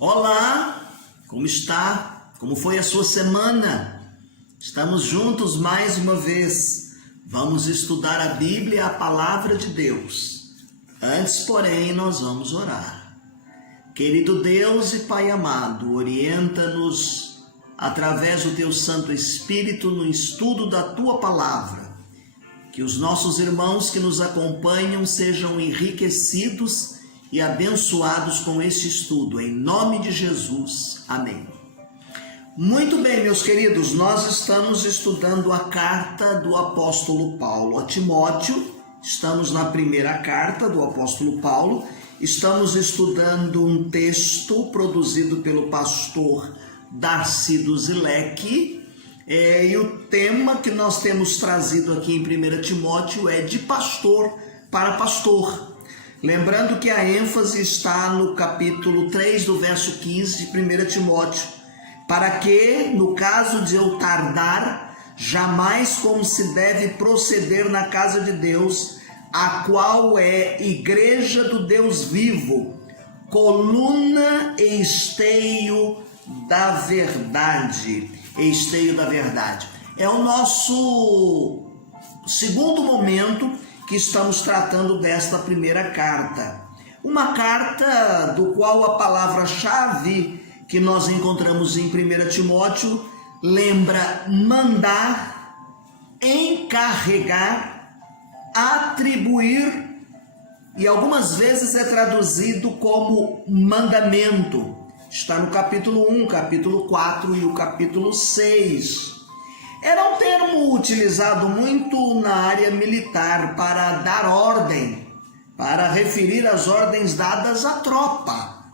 Olá, como está? Como foi a sua semana? Estamos juntos mais uma vez. Vamos estudar a Bíblia, a palavra de Deus. Antes, porém, nós vamos orar. Querido Deus e Pai amado, orienta-nos através do Teu Santo Espírito no estudo da Tua palavra. Que os nossos irmãos que nos acompanham sejam enriquecidos e abençoados com este estudo, em nome de Jesus. Amém. Muito bem, meus queridos, nós estamos estudando a carta do apóstolo Paulo a Timóteo. Estamos na primeira carta do apóstolo Paulo. Estamos estudando um texto produzido pelo pastor Darcy do Zilek. E o tema que nós temos trazido aqui em 1 Timóteo é de pastor para pastor. Lembrando que a ênfase está no capítulo 3 do verso 15 de 1 Timóteo. Para que, no caso de eu tardar, jamais como se deve proceder na casa de Deus, a qual é igreja do Deus vivo, coluna e esteio da verdade. Esteio da verdade. É o nosso segundo momento que estamos tratando desta primeira carta. Uma carta do qual a palavra-chave que nós encontramos em 1 Timóteo lembra mandar, encarregar, atribuir, e algumas vezes é traduzido como mandamento. Está no capítulo 1, capítulo 4 e o capítulo 6. Era um termo utilizado muito na área militar para dar ordem, para referir as ordens dadas à tropa.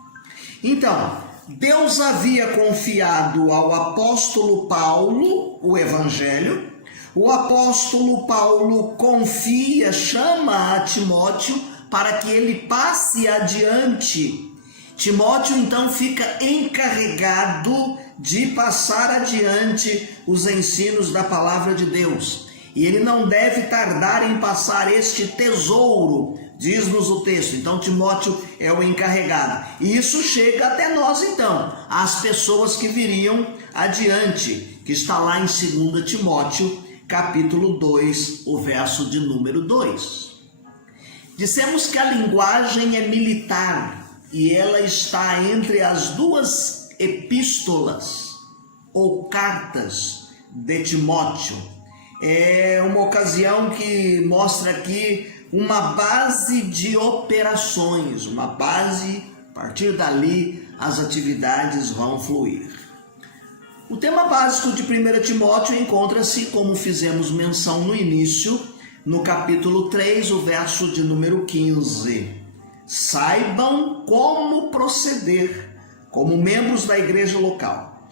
Então, Deus havia confiado ao apóstolo Paulo o evangelho. O apóstolo Paulo chama a Timóteo para que ele passe adiante. Timóteo então fica encarregado de passar adiante os ensinos da palavra de Deus. E ele não deve tardar em passar este tesouro, diz-nos o texto. Então Timóteo é o encarregado. E isso chega até nós então, as pessoas que viriam adiante, que está lá em 2 Timóteo, capítulo 2, o verso de número 2. Dissemos que a linguagem é militar, e ela está entre as duas epístolas ou cartas de Timóteo. É uma ocasião que mostra aqui uma base de operações, uma base, a partir dali as atividades vão fluir. O tema básico de 1 Timóteo encontra-se, como fizemos menção no início, no capítulo 3, o verso de número 15. Saibam como proceder como membros da igreja local.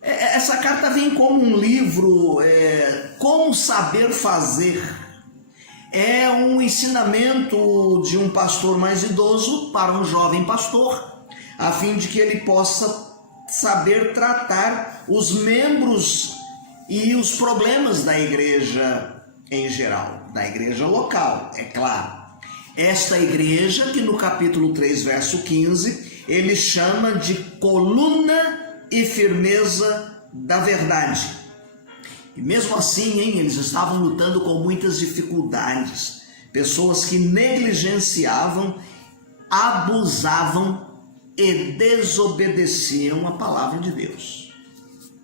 Essa carta vem como um livro, Como Saber Fazer. É um ensinamento de um pastor mais idoso para um jovem pastor, a fim de que ele possa saber tratar os membros e os problemas da igreja em geral, da igreja local, é claro. Esta igreja, que no capítulo 3, verso 15, ele chama de coluna e firmeza da verdade. E mesmo assim, eles estavam lutando com muitas dificuldades. Pessoas que negligenciavam, abusavam e desobedeciam a palavra de Deus.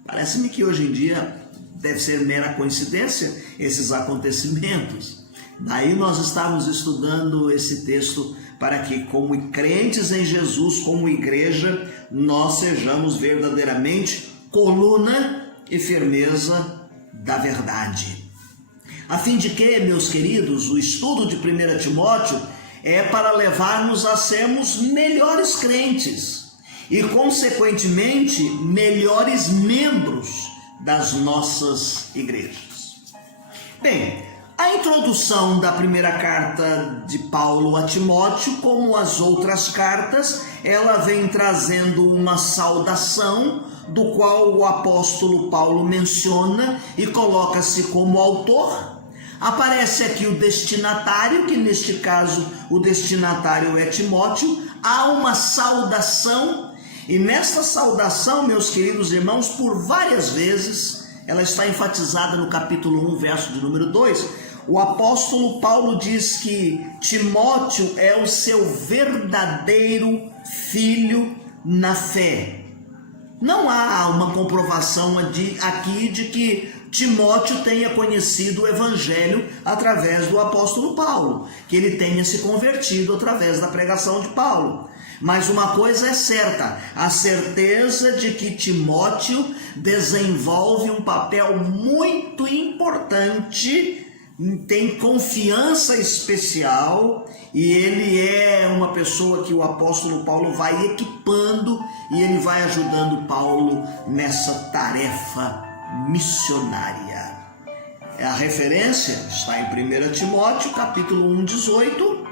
Parece-me que hoje em dia deve ser mera coincidência esses acontecimentos. Daí nós estamos estudando esse texto para que, como crentes em Jesus, como igreja, nós sejamos verdadeiramente coluna e firmeza da verdade. A fim de que, meus queridos, o estudo de 1 Timóteo é para levar-nos a sermos melhores crentes e, consequentemente, melhores membros das nossas igrejas. Bem, a introdução da primeira carta de Paulo a Timóteo, como as outras cartas, ela vem trazendo uma saudação, do qual o apóstolo Paulo menciona e coloca-se como autor. Aparece aqui o destinatário, que neste caso o destinatário é Timóteo. Há uma saudação E nesta saudação, meus queridos irmãos, por várias vezes, ela está enfatizada no capítulo 1, verso de número 2, o apóstolo Paulo diz que Timóteo é o seu verdadeiro filho na fé. Não há uma comprovação aqui de que Timóteo tenha conhecido o evangelho através do apóstolo Paulo, que ele tenha se convertido através da pregação de Paulo. Mas uma coisa é certa, a certeza de que Timóteo desenvolve um papel muito importante, tem confiança especial, e ele é uma pessoa que o apóstolo Paulo vai equipando e ele vai ajudando Paulo nessa tarefa missionária. A referência está em 1 Timóteo, capítulo 1, 18,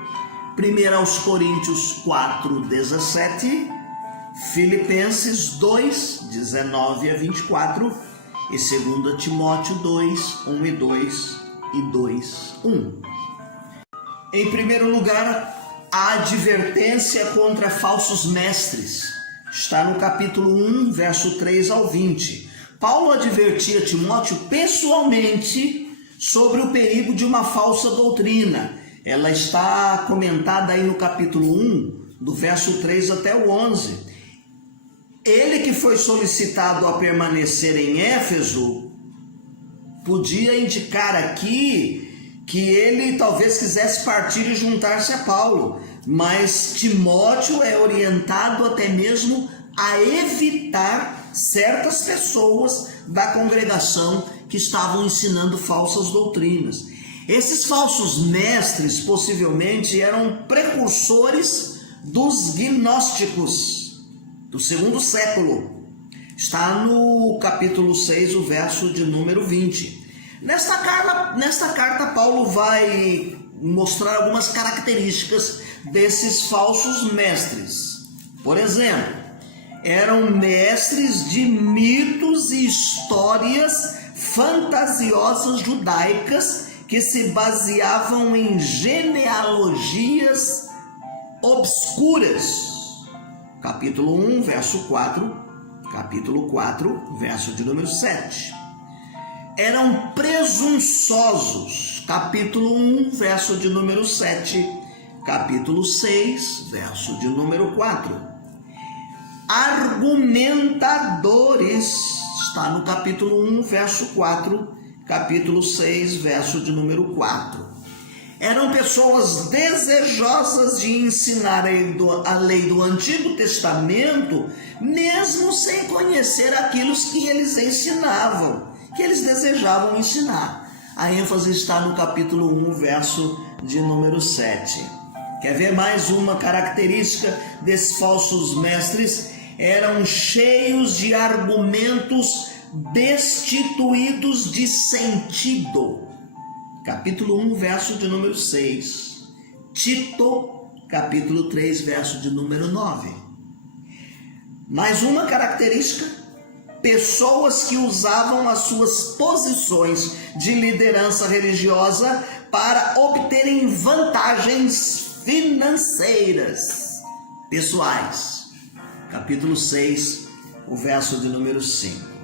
1 Coríntios 4, 17, Filipenses 2, 19 a 24 e 2 Timóteo 2, 1 e 2 e 2, 1. Em primeiro lugar, a advertência contra falsos mestres. Está no capítulo 1, verso 3 ao 20. Paulo advertia Timóteo pessoalmente sobre o perigo de uma falsa doutrina. Ela está comentada aí no capítulo 1, do verso 3 até o 11. Ele que foi solicitado a permanecer em Éfeso, podia indicar aqui que ele talvez quisesse partir e juntar-se a Paulo, mas Timóteo é orientado até mesmo a evitar certas pessoas da congregação que estavam ensinando falsas doutrinas. Esses falsos mestres possivelmente eram precursores dos gnósticos do segundo século. Está no capítulo 6, o verso de número 20. Nesta carta, Paulo vai mostrar algumas características desses falsos mestres. Por exemplo, eram mestres de mitos e histórias fantasiosas judaicas que se baseavam em genealogias obscuras. Capítulo 1, verso 4, capítulo 4, verso de número 7. Eram presunçosos, capítulo 1, verso de número 7, capítulo 6, verso de número 4. Argumentadores, está no capítulo 1, verso 4, capítulo 6, verso de número 4. Eram pessoas desejosas de ensinar a lei do Antigo Testamento, mesmo sem conhecer aquilo que eles ensinavam, que eles desejavam ensinar. A ênfase está no capítulo 1, verso de número 7. Quer ver mais uma característica desses falsos mestres? Eram cheios de argumentos destituídos de sentido. Capítulo 1, verso de número 6. Tito, capítulo 3, verso de número 9. Mais uma característica: pessoas que usavam as suas posições de liderança religiosa para obterem vantagens financeiras pessoais. Capítulo 6, o verso de número 5.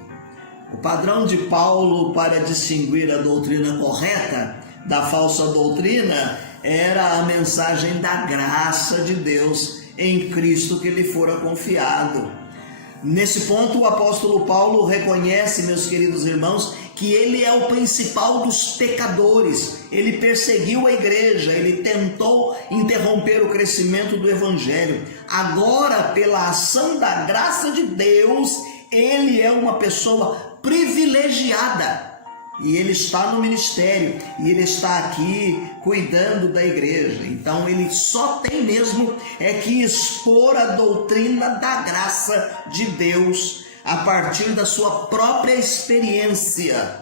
O padrão de Paulo para distinguir a doutrina correta da falsa doutrina era a mensagem da graça de Deus em Cristo que lhe fora confiado. Nesse ponto, o apóstolo Paulo reconhece, meus queridos irmãos, que ele é o principal dos pecadores. Ele perseguiu a igreja, ele tentou interromper o crescimento do evangelho. Agora, pela ação da graça de Deus, ele é uma pessoa privilegiada, e ele está no ministério, e ele está aqui cuidando da igreja. Então ele só tem mesmo que expor a doutrina da graça de Deus a partir da sua própria experiência,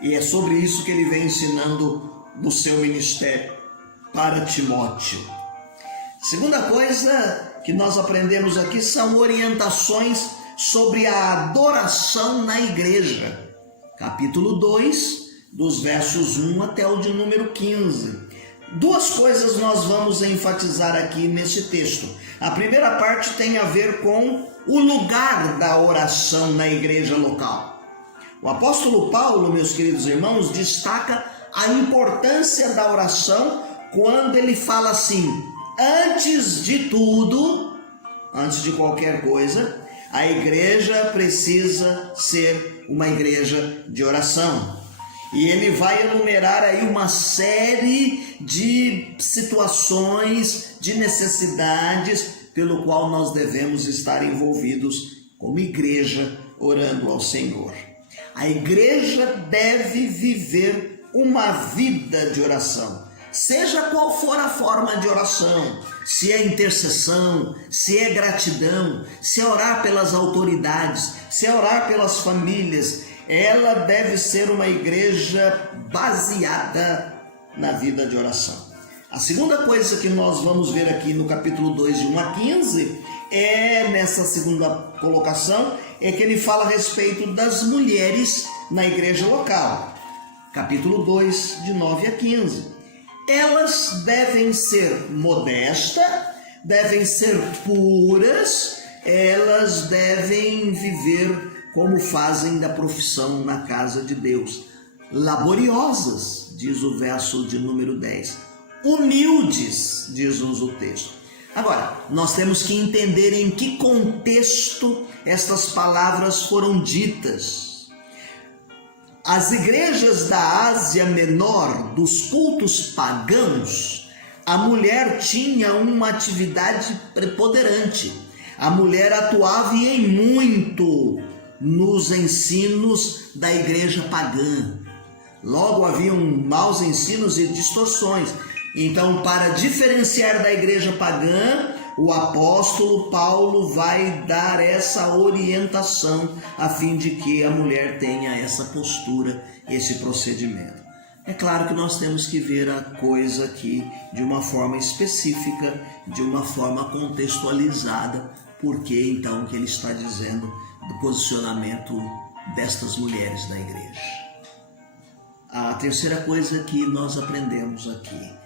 e é sobre isso que ele vem ensinando no seu ministério para Timóteo. Segunda coisa que nós aprendemos aqui são orientações sobre a adoração na igreja. Capítulo 2, dos versos 1 até o de número 15. Duas coisas nós vamos enfatizar aqui nesse texto. A primeira parte tem a ver com o lugar da oração na igreja local. O apóstolo Paulo, meus queridos irmãos, destaca a importância da oração quando ele fala assim: antes de tudo, antes de qualquer coisa, a igreja precisa ser uma igreja de oração. E ele vai enumerar aí uma série de situações, de necessidades, pelo qual nós devemos estar envolvidos como igreja, orando ao Senhor. A igreja deve viver uma vida de oração, seja qual for a forma de oração, se é intercessão, se é gratidão, se é orar pelas autoridades, se é orar pelas famílias. Ela deve ser uma igreja baseada na vida de oração. A segunda coisa que nós vamos ver aqui no capítulo 2, de 1 a 15, nessa segunda colocação, é que ele fala a respeito das mulheres na igreja local. Capítulo 2, de 9 a 15. Elas devem ser modestas, devem ser puras, elas devem viver como fazem da profissão na casa de Deus. Laboriosas, diz o verso de número 10. Humildes, diz-nos o texto. Agora, nós temos que entender em que contexto estas palavras foram ditas. As igrejas da Ásia Menor, dos cultos pagãos, a mulher tinha uma atividade preponderante. A mulher atuava e em muito nos ensinos da igreja pagã. Logo haviam maus ensinos e distorções. Então, para diferenciar da igreja pagã, o apóstolo Paulo vai dar essa orientação a fim de que a mulher tenha essa postura, esse procedimento. É claro que nós temos que ver a coisa aqui de uma forma específica, de uma forma contextualizada, porque então que ele está dizendo do posicionamento destas mulheres da igreja. A terceira coisa que nós aprendemos aqui,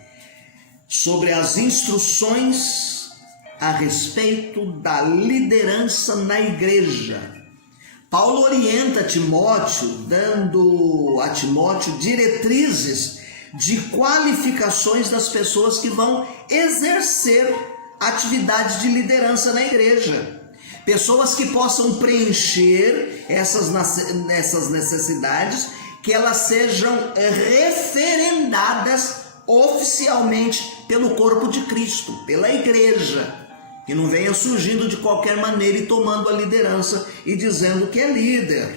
sobre as instruções a respeito da liderança na igreja. Paulo orienta Timóteo, dando a Timóteo diretrizes de qualificações das pessoas que vão exercer atividade de liderança na igreja. Pessoas que possam preencher essas necessidades, que elas sejam referendadas oficialmente pelo corpo de Cristo, pela igreja, que não venha surgindo de qualquer maneira e tomando a liderança e dizendo que é líder.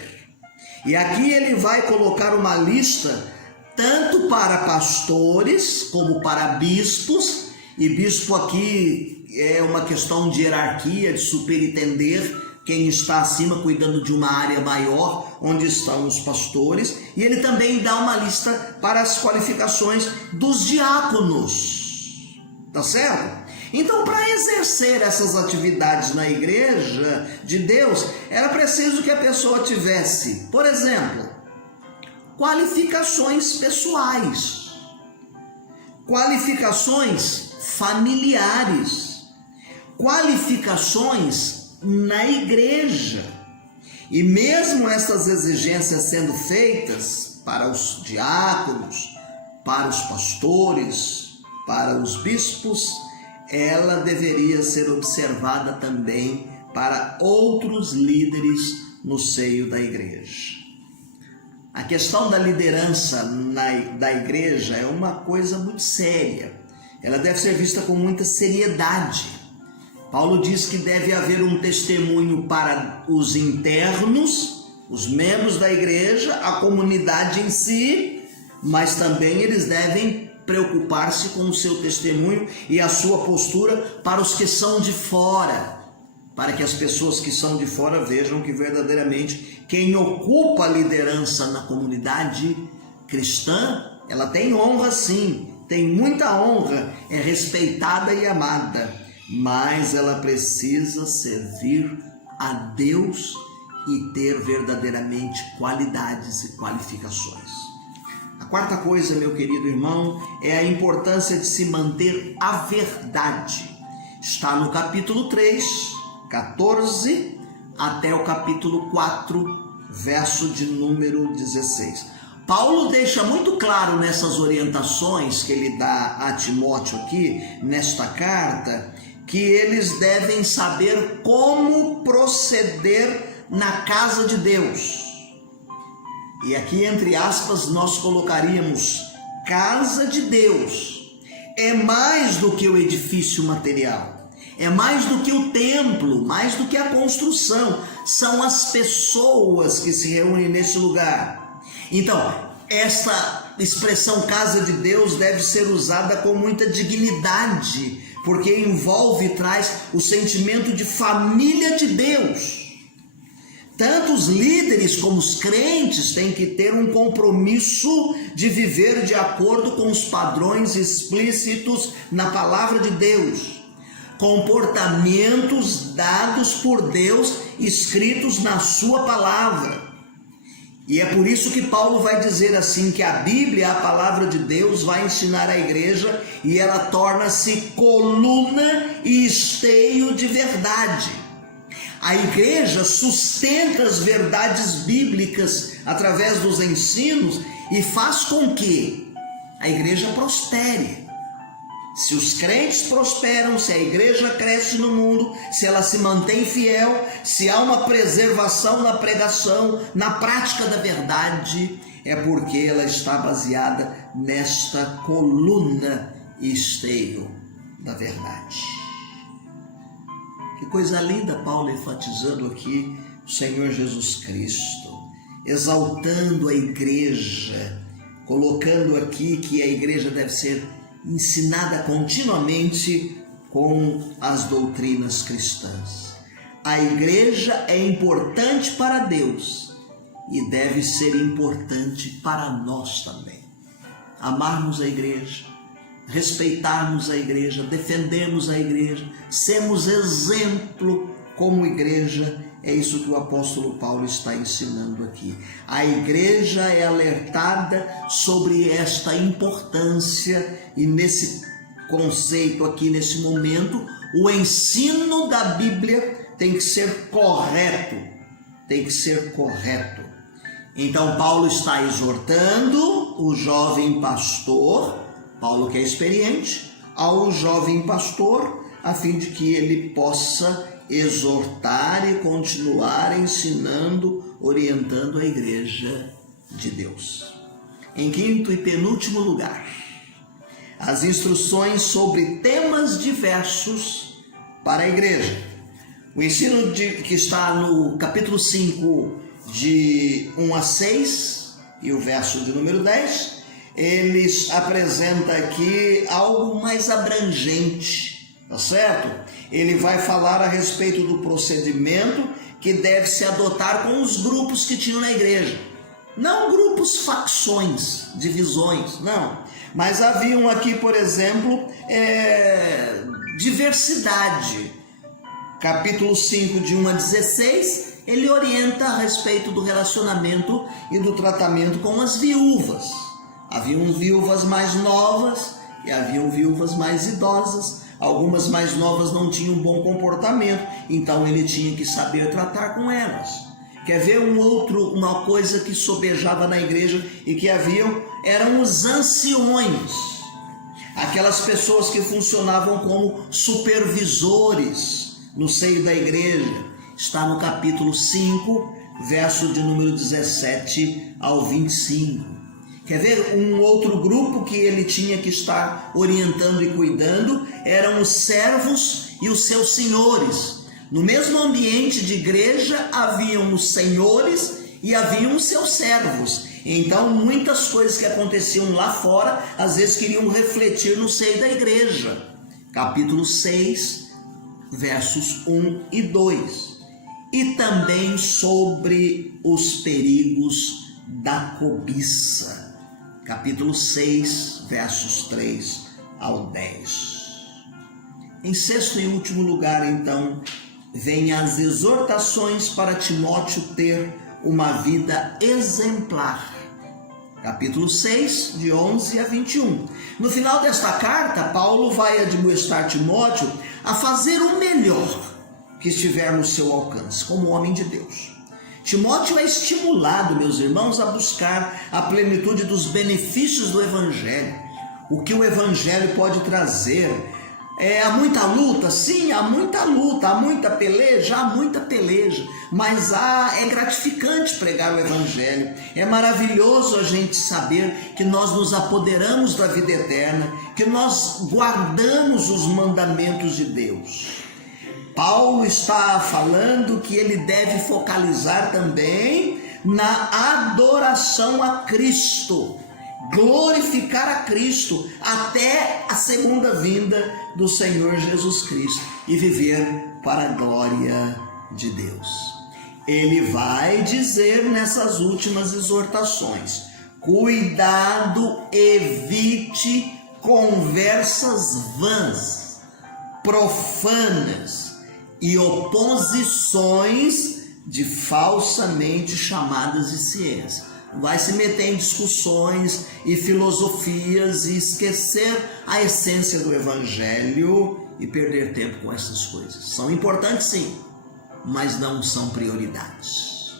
E aqui ele vai colocar uma lista tanto para pastores como para bispos, e bispo aqui é uma questão de hierarquia, de superintender quem está acima, cuidando de uma área maior, onde estão os pastores. E ele também dá uma lista para as qualificações dos diáconos, tá certo? Então, para exercer essas atividades na igreja de Deus, era preciso que a pessoa tivesse, por exemplo, qualificações pessoais, qualificações familiares, qualificações na igreja. E mesmo essas exigências sendo feitas para os diáconos, para os pastores, para os bispos, ela deveria ser observada também para outros líderes no seio da igreja. A questão da liderança da igreja é uma coisa muito séria. Ela deve ser vista com muita seriedade. Paulo diz que deve haver um testemunho para os internos, os membros da igreja, a comunidade em si, mas também eles devem preocupar-se com o seu testemunho e a sua postura para os que são de fora, para que as pessoas que são de fora vejam que verdadeiramente quem ocupa a liderança na comunidade cristã, ela tem honra sim, tem muita honra, é respeitada e amada, mas ela precisa servir a Deus e ter verdadeiramente qualidades e qualificações. A quarta coisa, meu querido irmão, é a importância de se manter a verdade. Está no capítulo 3, 14 até o capítulo 4, verso de número 16. Paulo deixa muito claro nessas orientações que ele dá a Timóteo aqui, nesta carta, que eles devem saber como proceder na casa de Deus. E aqui, entre aspas, nós colocaríamos: casa de Deus é mais do que o edifício material, é mais do que o templo, mais do que a construção, são as pessoas que se reúnem nesse lugar. Então, essa expressão casa de Deus deve ser usada com muita dignidade, porque envolve e traz o sentimento de família de Deus. Tanto os líderes como os crentes têm que ter um compromisso de viver de acordo com os padrões explícitos na palavra de Deus, comportamentos dados por Deus, escritos na sua palavra. E é por isso que Paulo vai dizer assim, que a Bíblia, a palavra de Deus, vai ensinar a igreja e ela torna-se coluna e esteio de verdade. A igreja sustenta as verdades bíblicas através dos ensinos e faz com que a igreja prospere. Se os crentes prosperam, se a igreja cresce no mundo, se ela se mantém fiel, se há uma preservação na pregação, na prática da verdade, é porque ela está baseada nesta coluna e esteio da verdade. Que coisa linda, Paulo enfatizando aqui o Senhor Jesus Cristo, exaltando a igreja, colocando aqui que a igreja deve ser ensinada continuamente com as doutrinas cristãs. A igreja é importante para Deus e deve ser importante para nós também. Amarmos a igreja, respeitarmos a igreja, defendermos a igreja, sermos exemplo como igreja. É isso que o apóstolo Paulo está ensinando aqui. A igreja é alertada sobre esta importância e nesse conceito aqui, nesse momento, o ensino da Bíblia tem que ser correto, tem que ser correto. Então Paulo está exortando o jovem pastor, Paulo que é experiente, ao jovem pastor, a fim de que ele possa exortar e continuar ensinando, orientando a igreja de Deus. Em quinto e penúltimo lugar, as instruções sobre temas diversos para a igreja. O ensino que está no capítulo 5, de 1 a 6, e o verso de número 10, eles apresentam aqui algo mais abrangente, tá certo? Ele vai falar a respeito do procedimento que deve se adotar com os grupos que tinham na igreja. Não grupos, facções, divisões, não. Mas haviam aqui, por exemplo, diversidade. Capítulo 5, de 1 a 16, ele orienta a respeito do relacionamento e do tratamento com as viúvas. Haviam viúvas mais novas e haviam viúvas mais idosas. Algumas mais novas não tinham bom comportamento, então ele tinha que saber tratar com elas. Quer ver uma coisa que sobejava na igreja e que eram os anciões, aquelas pessoas que funcionavam como supervisores no seio da igreja. Está no capítulo 5, verso de número 17 ao 25. Quer ver um outro grupo que ele tinha que estar orientando e cuidando? Eram os servos e os seus senhores. No mesmo ambiente de igreja haviam os senhores e haviam os seus servos. Então muitas coisas que aconteciam lá fora, às vezes queriam refletir no seio da igreja. Capítulo 6, versos 1 e 2. E também sobre os perigos da cobiça. Capítulo 6, versos 3 ao 10. Em sexto e último lugar, então, vem as exortações para Timóteo ter uma vida exemplar. Capítulo 6, de 11 a 21. No final desta carta, Paulo vai admoestar Timóteo a fazer o melhor que estiver no seu alcance, como homem de Deus. Timóteo é estimulado, meus irmãos, a buscar a plenitude dos benefícios do Evangelho. O que o Evangelho pode trazer. Há muita luta? Sim, há muita luta, há muita peleja, mas é gratificante pregar o Evangelho. É maravilhoso a gente saber que nós nos apoderamos da vida eterna, que nós guardamos os mandamentos de Deus. Paulo está falando que ele deve focalizar também na adoração a Cristo, glorificar a Cristo até a segunda vinda do Senhor Jesus Cristo e viver para a glória de Deus. Ele vai dizer nessas últimas exortações: cuidado, evite conversas vãs, profanas e oposições de falsamente chamadas de ciência. Vai se meter em discussões e filosofias e esquecer a essência do Evangelho e perder tempo com essas coisas. São importantes sim, mas não são prioridades.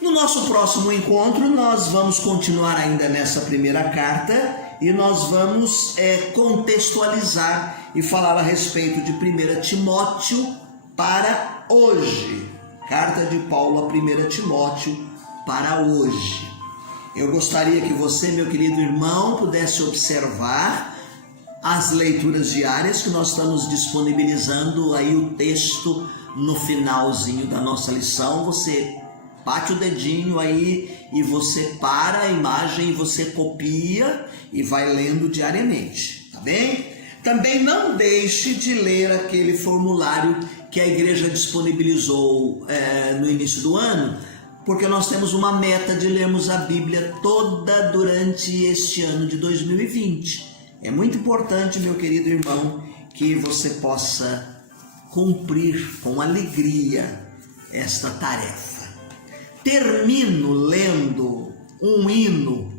No nosso próximo encontro nós vamos continuar ainda nessa primeira carta e nós vamos contextualizar e falar a respeito de 1 Timóteo para hoje. Carta de Paulo a 1 Timóteo para hoje. Eu gostaria que você, meu querido irmão, pudesse observar as leituras diárias que nós estamos disponibilizando aí o texto no finalzinho da nossa lição. Você bate o dedinho aí e você para a imagem e você copia e vai lendo diariamente, tá bem? Também não deixe de ler aquele formulário que a igreja disponibilizou no início do ano, porque nós temos uma meta de lermos a Bíblia toda durante este ano de 2020. É muito importante, meu querido irmão, que você possa cumprir com alegria esta tarefa. Termino lendo um hino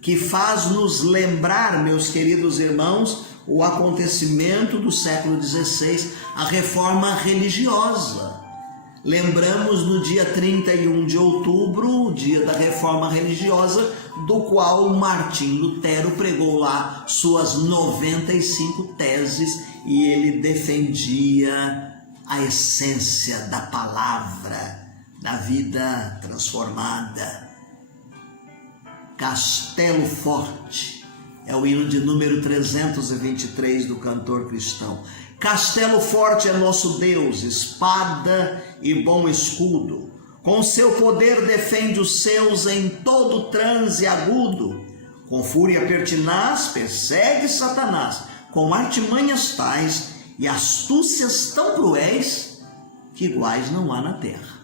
que faz nos lembrar, meus queridos irmãos, o acontecimento do século XVI, a reforma religiosa. Lembramos no dia 31 de outubro, o dia da reforma religiosa, do qual Martim Lutero pregou lá suas 95 teses e ele defendia a essência da palavra, da vida transformada. Castelo Forte é o hino de número 323 do cantor cristão. Castelo forte é nosso Deus, espada e bom escudo. Com seu poder defende os seus em todo transe agudo. Com fúria pertinaz persegue Satanás, com artimanhas tais e astúcias tão cruéis que iguais não há na terra.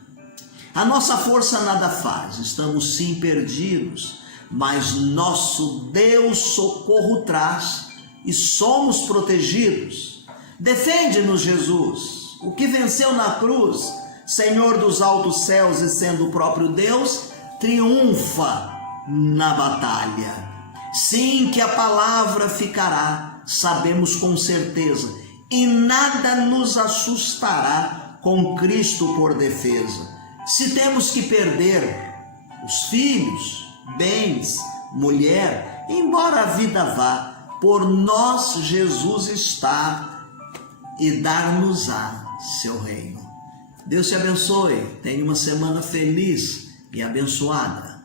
A nossa força nada faz, estamos sim perdidos, mas nosso Deus socorro traz e somos protegidos. Defende-nos, Jesus, o que venceu na cruz, Senhor dos altos céus e sendo o próprio Deus, triunfa na batalha. Sim, que a palavra ficará, sabemos com certeza, e nada nos assustará com Cristo por defesa. Se temos que perder os filhos, bens, mulher, embora a vida vá, por nós Jesus está e dar-nos-á seu reino. Deus te abençoe, tenha uma semana feliz e abençoada.